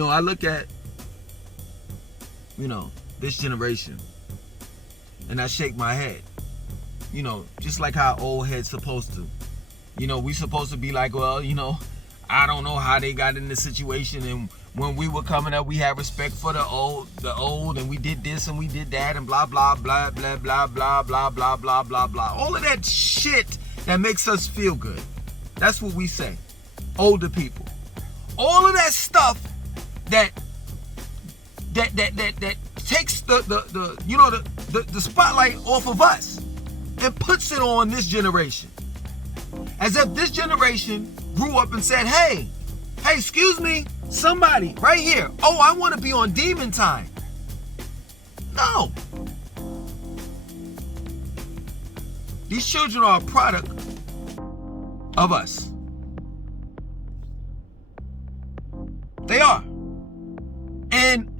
I look at, this generation, and I shake my head. Just like how old heads supposed to. We supposed to be like, well, I don't know how they got in this situation, and when we were coming up, we had respect for the old, and we did this and we did that, and blah blah blah blah blah blah blah blah blah blah blah. All of that shit that makes us feel good. That's what we say. Older people. All of that stuff that takes the spotlight off of us and puts it on this generation. As if this generation grew up and said, hey, excuse me, somebody right here. Oh, I want to be on Demon Time. No. These children are a product of us. They are. And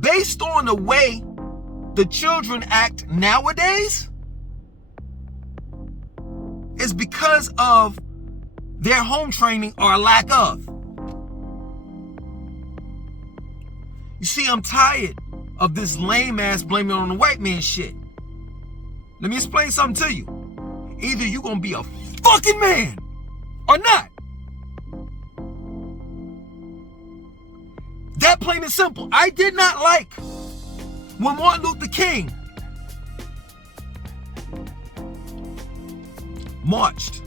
based on the way the children act nowadays, is because of their home training or lack of. You see, I'm tired of this lame ass blaming on the white man shit. Let me explain something to you. Either you're gonna be a fucking man or not. That plain and simple. I did not like when Martin Luther King marched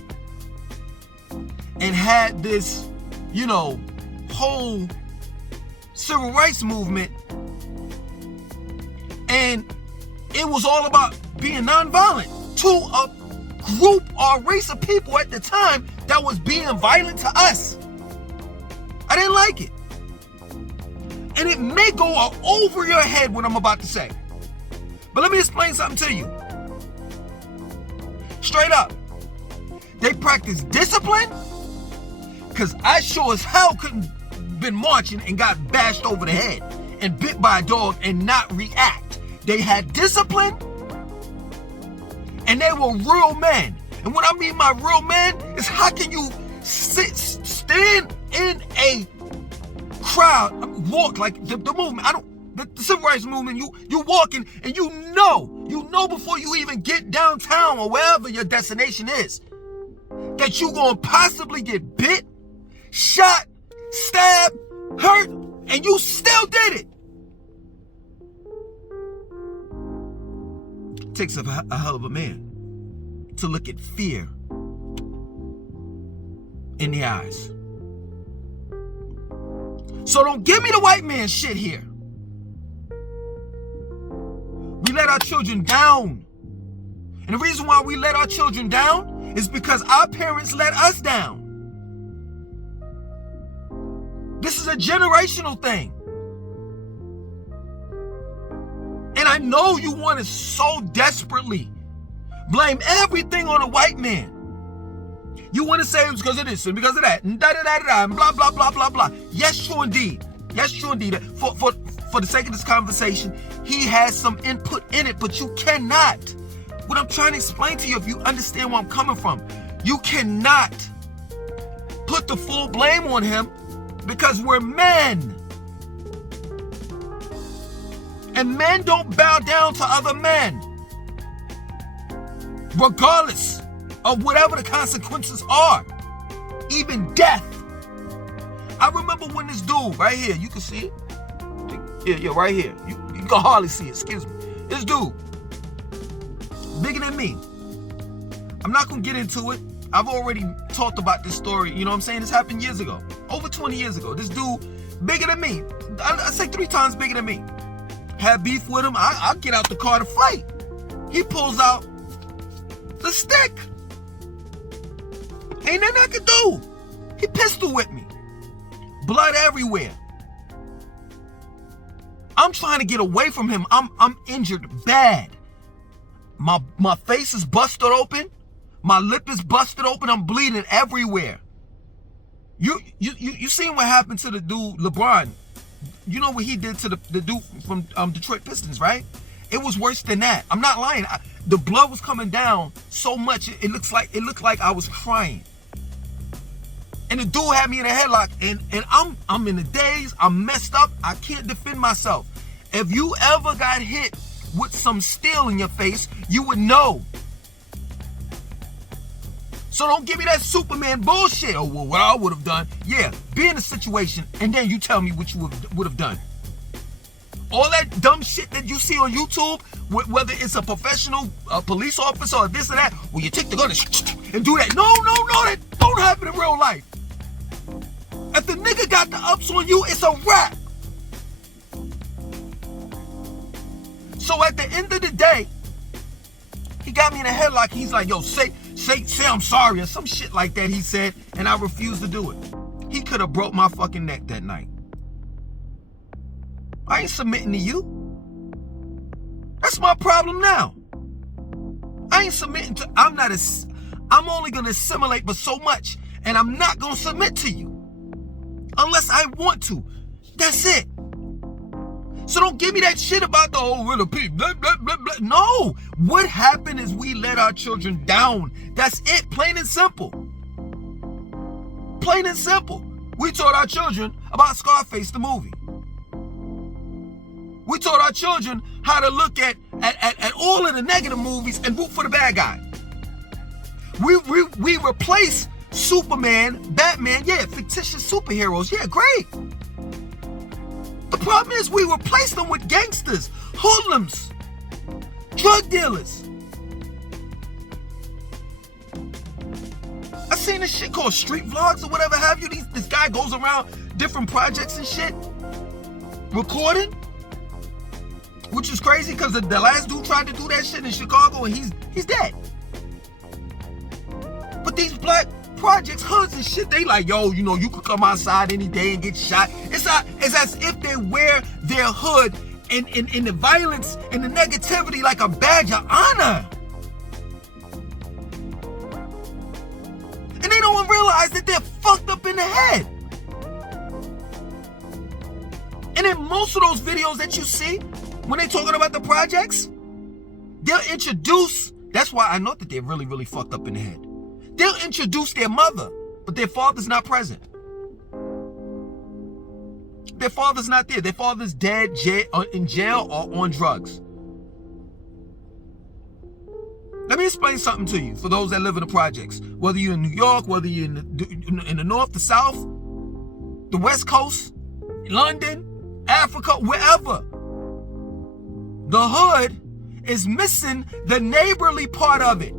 and had this, whole civil rights movement, and it was all about being nonviolent to a group or race of people at the time that was being violent to us. I didn't like it. And it may go over your head what I'm about to say. But let me explain something to you. Straight up. They practice discipline, because I sure as hell couldn't been marching and got bashed over the head and bit by a dog and not react. They had discipline, and they were real men. And what I mean by real men is, how can you stand in a crowd, walk like the movement? The civil rights movement. You walking, and you know before you even get downtown or wherever your destination is, that you gonna possibly get bit, shot, stabbed, hurt, and you still did it. It takes a hell of a man to look at fear in the eyes. So don't give me the white man shit here. We let our children down. And the reason why we let our children down is because our parents let us down. This is a generational thing. And I know you want to so desperately blame everything on a white man. You want to say it was because of this and because of that and da-da-da-da-da and blah, blah, blah, blah, blah. Yes, true indeed. Yes, true indeed. For the sake of this conversation, he has some input in it, but you cannot. What I'm trying to explain to you, if you understand where I'm coming from, you cannot put the full blame on him, because we're men. And men don't bow down to other men, regardless of whatever the consequences are, even death. I remember when this dude right here, you can see it, yeah, right here. You can hardly see it. Excuse me. This dude, bigger than me. I'm not gonna get into it. I've already talked about this story. You know what I'm saying? This happened years ago, over 20 years ago. This dude, bigger than me. I say 3 times bigger than me. Had beef with him. I'll get out the car to fight. He pulls out the stick. Ain't nothing I could do. He pistol whipped me. Blood everywhere. I'm trying to get away from him. I'm injured bad. My face is busted open. My lip is busted open. I'm bleeding everywhere. You seen what happened to the dude LeBron? You know what he did to the dude from Detroit Pistons, right? It was worse than that. I'm not lying. The blood was coming down so much it looked like I was crying. And the dude had me in a headlock, and I'm in the daze, I'm messed up, I can't defend myself. If you ever got hit with some steel in your face, you would know. So don't give me that Superman bullshit. Oh, well, what I would have done. Yeah, be in a situation, and then you tell me what you would have done. All that dumb shit that you see on YouTube, whether it's a professional police officer or this or that, well, you take the gun and do that. No, that don't happen in real life. If the nigga got the ups on you, it's a wrap. So at the end of the day, he got me in a headlock. He's like, yo, say I'm sorry or some shit like that, he said, and I refused to do it. He could have broke my fucking neck that night. I ain't submitting to you. That's my problem now. I ain't submitting to, I'm only gonna assimilate but so much, and I'm not gonna submit to you unless I want to. That's it. So don't give me that shit about the whole little people, blah, blah, blah, blah. No, what happened is we let our children down. That's it, plain and simple. Plain and simple. We taught our children about Scarface, the movie. We taught our children how to look at all of the negative movies and root for the bad guy. We replace Superman, Batman, yeah, fictitious superheroes, yeah, great. The problem is we replace them with gangsters, hoodlums, drug dealers. I seen this shit called street vlogs or whatever have you. This guy goes around different projects and shit, recording, which is crazy because the last dude tried to do that shit in Chicago and he's dead. But these black projects, hoods and shit, they like, yo, you know, you could come outside any day and get shot. It's as if they wear their hood and the violence and the negativity like a badge of honor. And they don't realize that they're fucked up in the head. And in most of those videos that you see, when they're talking about the projects, they'll introduce, that's why I know that they're really, really fucked up in the head. They'll introduce their mother, but their father's not present. Their father's not there. Their father's dead, in jail, or on drugs. Let me explain something to you for those that live in the projects. Whether you're in New York, whether you're in the north, the south, the west coast, London, Africa, wherever. The hood is missing the neighborly part of it.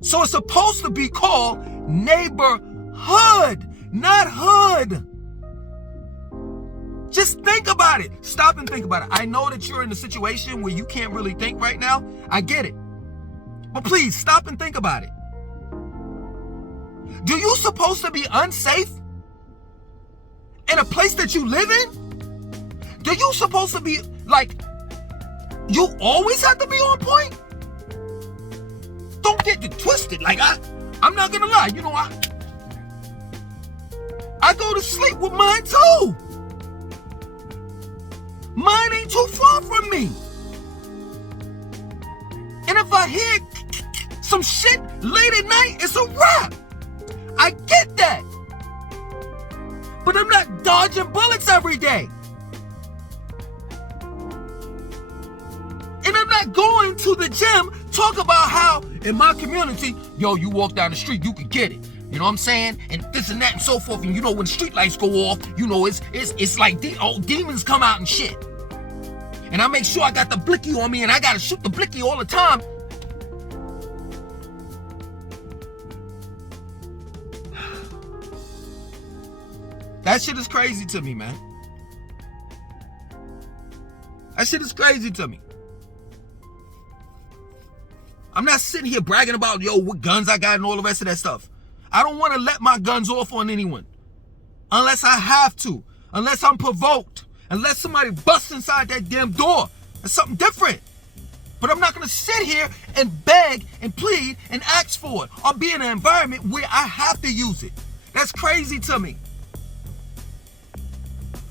So it's supposed to be called neighborhood, not hood. Just think about it. Stop and think about it. I know that you're in a situation where you can't really think right now. I get it. But please, stop and think about it. Do you supposed to be unsafe in a place that you live in? Do you supposed to be, like, you always have to be on point? Don't get it twisted. Like, I'm not gonna lie. You know, I go to sleep with mine too. Mine ain't too far from me. And if I hear some shit late at night, it's a wrap. I get that. But I'm not dodging bullets every day. And I'm not going to the gym talk about how in my community, yo, you walk down the street, you could get it. You know what I'm saying? And this and that and so forth. And you know, when street lights go off, you know, it's like demons come out and shit. And I make sure I got the blicky on me and I gotta shoot the blicky all the time. That shit is crazy to me, man. That shit is crazy to me. I'm not sitting here bragging about, yo, what guns I got and all the rest of that stuff. I don't want to let my guns off on anyone. Unless I have to. Unless I'm provoked. Unless somebody busts inside that damn door. That's something different. But I'm not going to sit here and beg and plead and ask for it. Or be in an environment where I have to use it. That's crazy to me.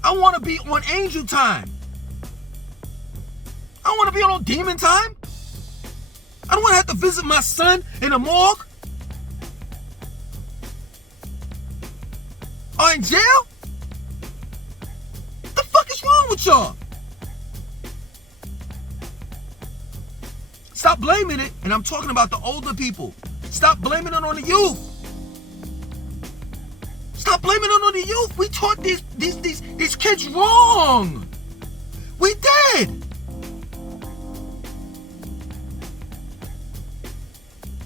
I want to be on angel time. I don't want to be on demon time. I don't want to have to visit my son in a morgue. are in jail? The fuck is wrong with y'all? Stop blaming it, and I'm talking about the older people. Stop blaming it on the youth. Stop blaming it on the youth. We taught these kids wrong. We did.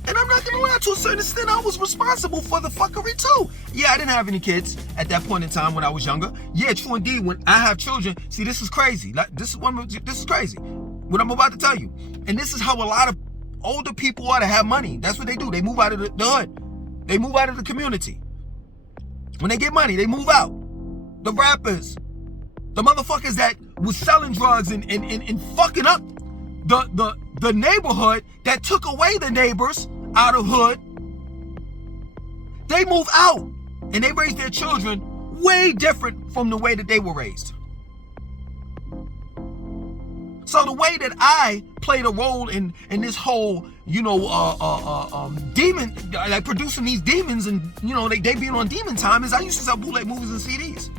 And I'm not gonna lie, to a certain extent, I was responsible for the fuckery too. Yeah, I didn't have any kids at that point in time when I was younger. Yeah, true indeed. When I have children, see, this is crazy. Like this is crazy. What I'm about to tell you, and this is how a lot of older people are to have money. That's what they do. They move out of the hood. They move out of the community. When they get money, they move out. The rappers, the motherfuckers that was selling drugs and fucking up the neighborhood that took away the neighbors out of hood, they move out and they raise their children way different from the way that they were raised. So the way that I played a role in this whole, demon, like producing these demons and, they being on demon time, is I used to sell bootleg movies and CDs.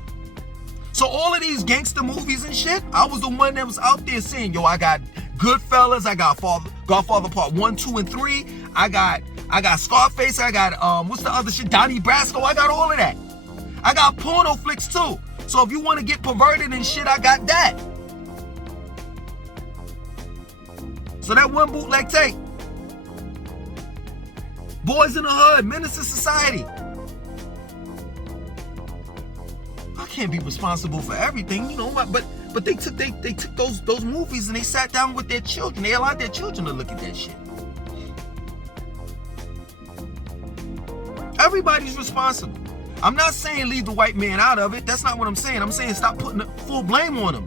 So all of these gangster movies and shit, I was the one that was out there saying, yo, I got Goodfellas, I got Godfather Part 1, 2, and 3, I got Scarface, I got, what's the other shit, Donnie Brasco, I got all of that. I got porno flicks too. So if you want to get perverted and shit, I got that. So that one bootleg tape, Boys in the Hood, Menace to Society. I can't be responsible for everything, but they took those movies and they sat down with their children. They allowed their children to look at that shit. Everybody's responsible. I'm not saying leave the white man out of it. That's not what I'm saying. I'm saying stop putting the full blame on him.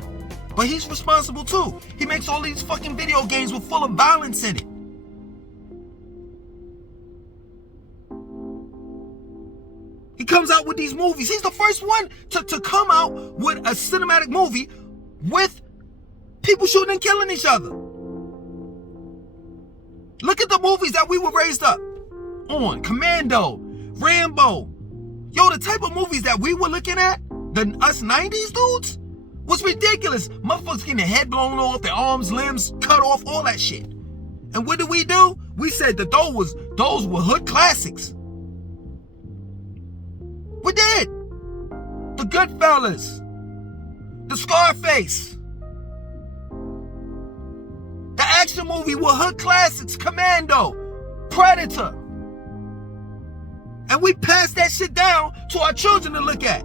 But he's responsible too. He makes all these fucking video games with full of violence in it. He comes out with these movies. He's the first one to come out with a cinematic movie with people shooting and killing each other. Look at the movies that we were raised up on. Commando, Rambo. Yo, the type of movies that we were looking at, us 90s dudes, was ridiculous. Motherfuckers getting their head blown off, their arms, limbs cut off, all that shit. And what did we do? We said that those were hood classics. We did. The Goodfellas, the Scarface, the action movie were hood classics. Commando, Predator. And we passed that shit down to our children to look at.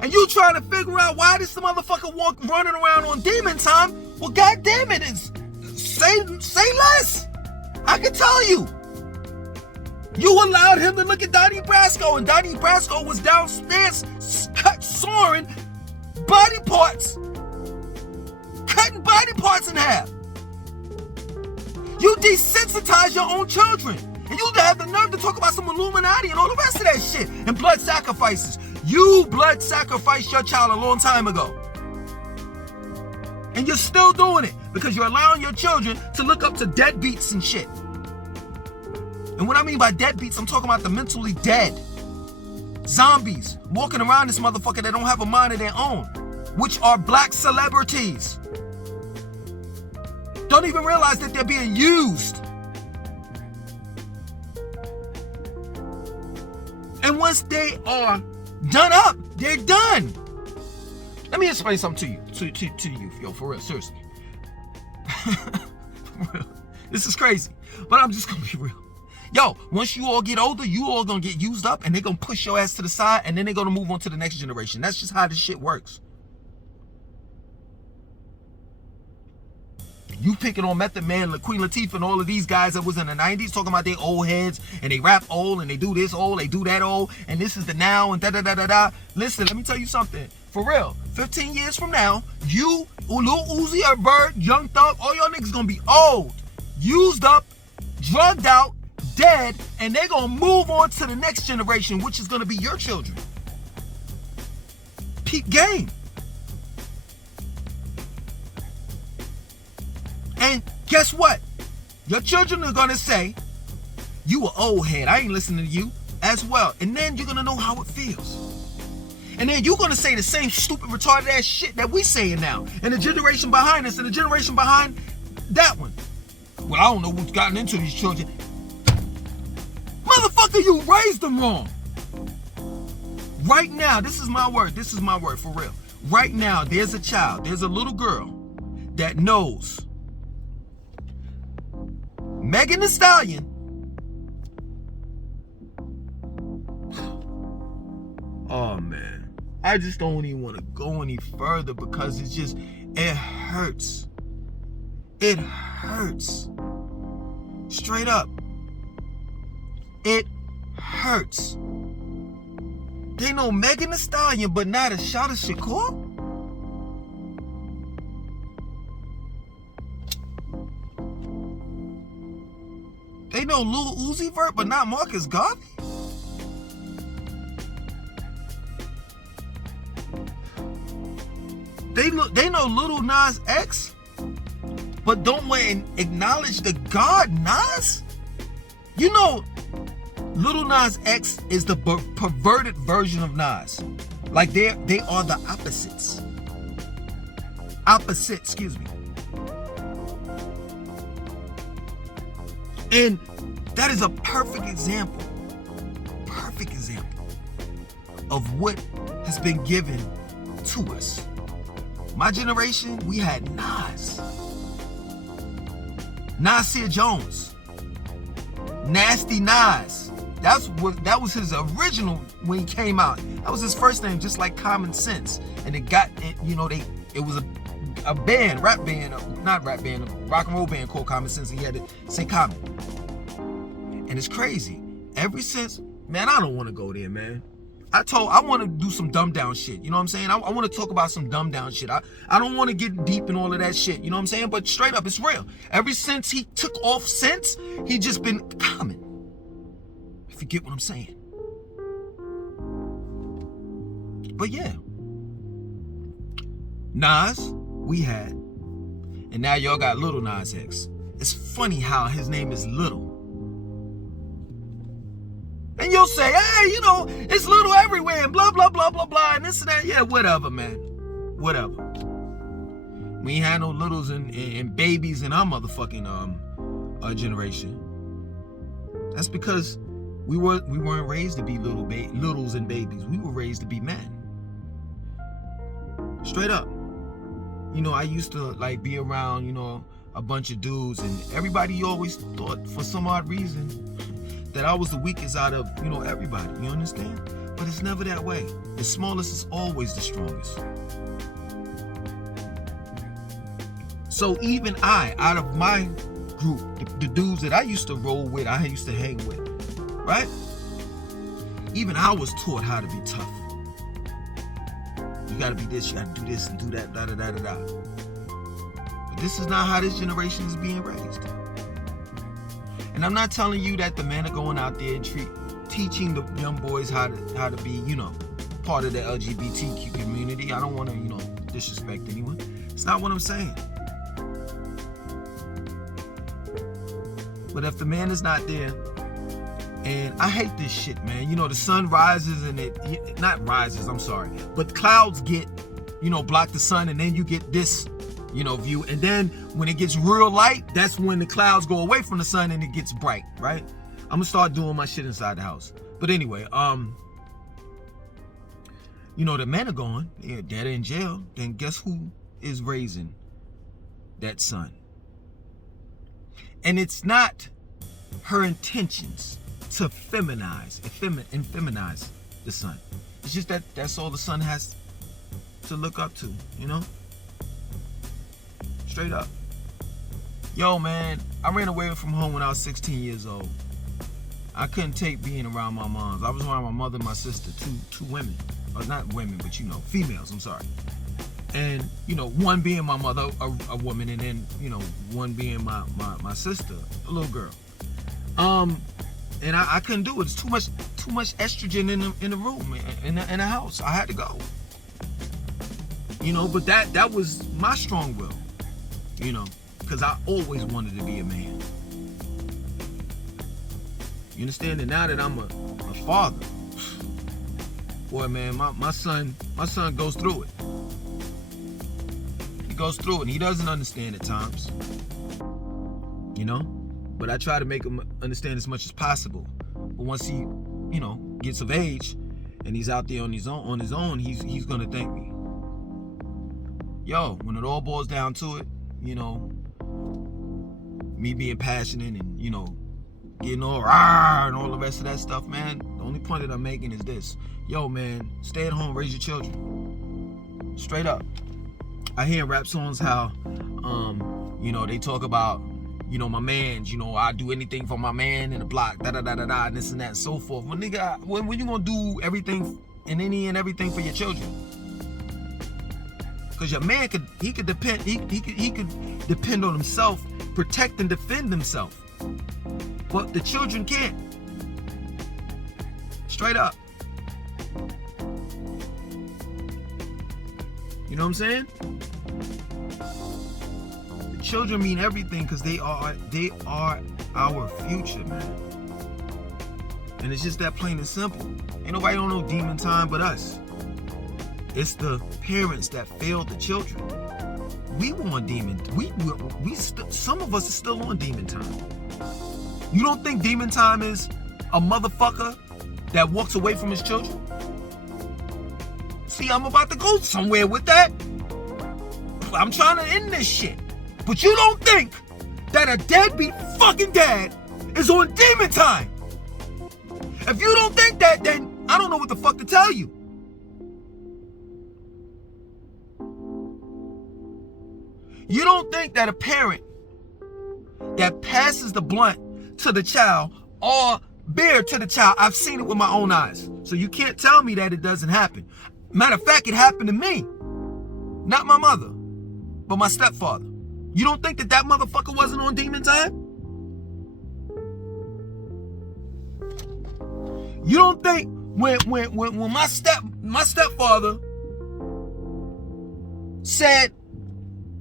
And you trying to figure out why this motherfucker running around on demon time? Well, goddamn it, say less. I can tell you. You allowed him to look at Donnie Brasco, and Donnie Brasco was downstairs sawing body parts, cutting body parts in half. You desensitize your own children, and you have the nerve to talk about some Illuminati and all the rest of that shit and blood sacrifices. You blood sacrificed your child a long time ago. And you're still doing it because you're allowing your children to look up to deadbeats and shit. And what I mean by deadbeats, I'm talking about the mentally dead. Zombies walking around this motherfucker that don't have a mind of their own, which are black celebrities. Don't even realize that they're being used. And once they are done up, they're done. Let me explain something to you, to the youth, yo, for real, seriously. For real. This is crazy, but I'm just gonna be real. Yo, once you all get older, you all gonna get used up and they're gonna push your ass to the side and then they're gonna move on to the next generation. That's just how this shit works. You picking on Method Man, Queen Latifah, and all of these guys that was in the 90s talking about they old heads and they rap old and they do this old, they do that old, and this is the now and da-da-da-da-da. Listen, let me tell you something. For real, 15 years from now, you, Lil Uzi or Bird, Young Thug, all y'all niggas gonna be old, used up, drugged out, dead, and they're gonna move on to the next generation, which is gonna be your children. Peep game. And guess what? Your children are gonna say, you an old head, I ain't listening to you. as well. And then you're gonna know how it feels. And then you're gonna say the same stupid, retarded ass shit that we saying now. And the generation behind us and the generation behind that one. Well, I don't know what's gotten into these children. Motherfucker, you raised them wrong. Right now, this is my word for real. Right now, there's a child, there's a little girl that knows Megan Thee Stallion. Oh man, I just don't even want to go any further because it hurts. It hurts. Straight up. It hurts. They know Megan Thee Stallion, but not Assata Shakur? They know Lil Uzi Vert, but not Marcus Garvey? They know Lil Nas X, but don't want to acknowledge the God Nas? You know, Lil Nas X is the perverted version of Nas. Like they are the opposites. Excuse me. And that is a perfect example of what has been given to us. My generation, we had Nas. Nasir Jones. Nasty Nas. That was his original when he came out. That was his first name, just like Common Sense. And it was a band, rock and roll band called Common Sense. And he had to say Common. And it's crazy. Ever since, man, I don't want to go there, man. I want to do some dumb down shit. You know what I'm saying? I want to talk about some dumb down shit. I don't want to get deep in all of that shit. You know what I'm saying? But straight up, it's real. Ever since he took off Sense, he just been common. If you get what I'm saying. But yeah. Nas, we had. And now y'all got Little Nas X. It's funny how his name is Little. And you'll say, hey, you know, it's little everywhere and blah, blah, blah, blah, blah, and this and that. Yeah, whatever, man. Whatever. We ain't had no littles and babies in our motherfucking generation. That's because we weren't raised to be littles and babies. We were raised to be men. Straight up. You know, I used to like be around, you know, a bunch of dudes, and everybody always thought for some odd reason that I was the weakest out of, you know, everybody. You understand? But it's never that way. The smallest is always the strongest. So even out of my group, the dudes that I used to roll with, I used to hang with, right? Even I was taught how to be tough. You gotta be this, you gotta do this and do that, da da da da da. But this is not how this generation is being raised. And I'm not telling you that the men are going out there and teaching the young boys how to be, you know, part of the LGBTQ community. I don't want to, you know, disrespect anyone. It's not what I'm saying. But if the man is not there, and I hate this shit, man. You know, the sun rises and but clouds get, you know, block the sun, and then you get this, you know, view. And then when it gets real light, that's when the clouds go away from the sun and it gets bright, right? I'm gonna start doing my shit inside the house. But anyway, you know, the men are gone, they're dead in jail. Then guess who is raising that son? And it's not her intentions to feminize the son. It's just that that's all the son has to look up to, you know? Straight up. Yo, man, I ran away from home when I was 16 years old. I couldn't take being around my moms. I was around my mother and my sister, two women. Or not women, but, you know, females, I'm sorry. And, you know, one being my mother, a woman, and then, you know, one being my sister, a little girl. And I couldn't do it. It's too much estrogen in the room, in the house. I had to go. You know, but that was my strong will. You know, because I always wanted to be a man. You understand? And now that I'm a father. Boy, man, my son goes through it. He goes through it, and he doesn't understand at times. You know? But I try to make him understand as much as possible. But once he, you know, gets of age and he's out there on his own, he's gonna thank me. Yo, when it all boils down to it, you know, me being passionate and, you know, getting all rah and all the rest of that stuff, man, the only point that I'm making is this. Yo, man, stay at home, raise your children. Straight up. I hear in rap songs how, you know, they talk about, you know, my mans, you know, I do anything for my man in the block, da-da-da-da-da, and this and that and so forth. Well, nigga, when you gonna do everything and any and everything for your children? Because your man could depend on himself, protect and defend himself. But the children can't. Straight up. You know what I'm saying? The children mean everything because they are our future, man. And it's just that plain and simple. Ain't nobody don't know demon time but us. It's the parents that failed the children. We were on demon. Some of us are still on demon time. You don't think demon time is a motherfucker that walks away from his children? See, I'm about to go somewhere with that. I'm trying to end this shit. But you don't think that a deadbeat fucking dad is on demon time? If you don't think that, then I don't know what the fuck to tell you. You don't think that a parent that passes the blunt to the child or beer to the child, I've seen it with my own eyes. So you can't tell me that it doesn't happen. Matter of fact, it happened to me. Not my mother, but my stepfather. You don't think that motherfucker wasn't on demon time? You don't think when my stepfather said,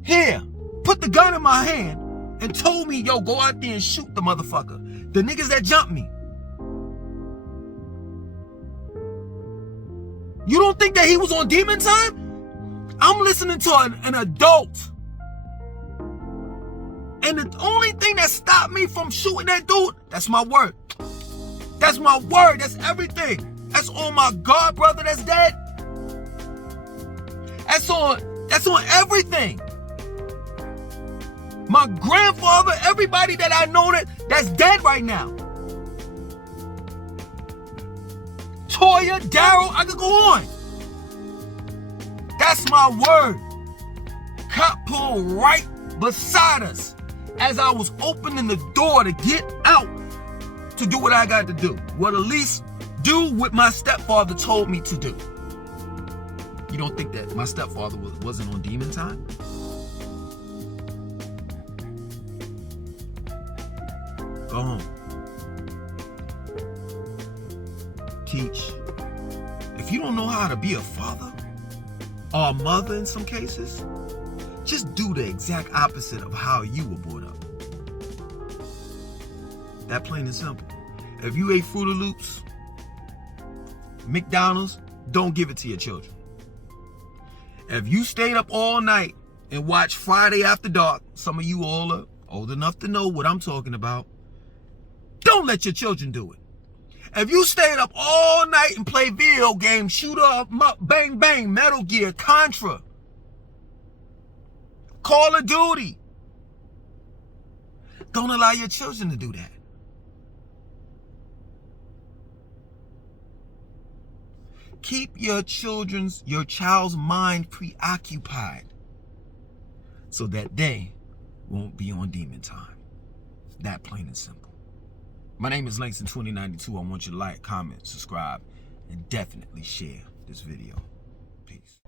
here, put the gun in my hand and told me, yo, go out there and shoot the motherfucker. The niggas that jumped me. You don't think that he was on demon time? I'm listening to an adult. And the only thing that stopped me from shooting that dude, that's my word. That's my word. That's everything. That's on my God brother that's dead. That's on everything. My grandfather, everybody that I know that's dead right now. Toya, Daryl, I could go on. That's my word. Cop pulled right beside us as I was opening the door to get out to do what I got to do. Well, at least do what my stepfather told me to do. You don't think that my stepfather wasn't on demon time? Go home. Teach. If you don't know how to be a father or a mother in some cases, just do the exact opposite of how you were brought up. That plain and simple. If you ate Fruit Loops, McDonald's, don't give it to your children. If you stayed up all night and watched Friday After Dark, some of you all are old enough to know what I'm talking about, don't let your children do it. If you stayed up all night and played video games, shoot up, bang, bang, Metal Gear, Contra, Call of Duty, don't allow your children to do that. Keep your child's mind preoccupied so that they won't be on demon time. That plain and simple. My name is Langston2092. I want you to like, comment, subscribe, and definitely share this video. Peace.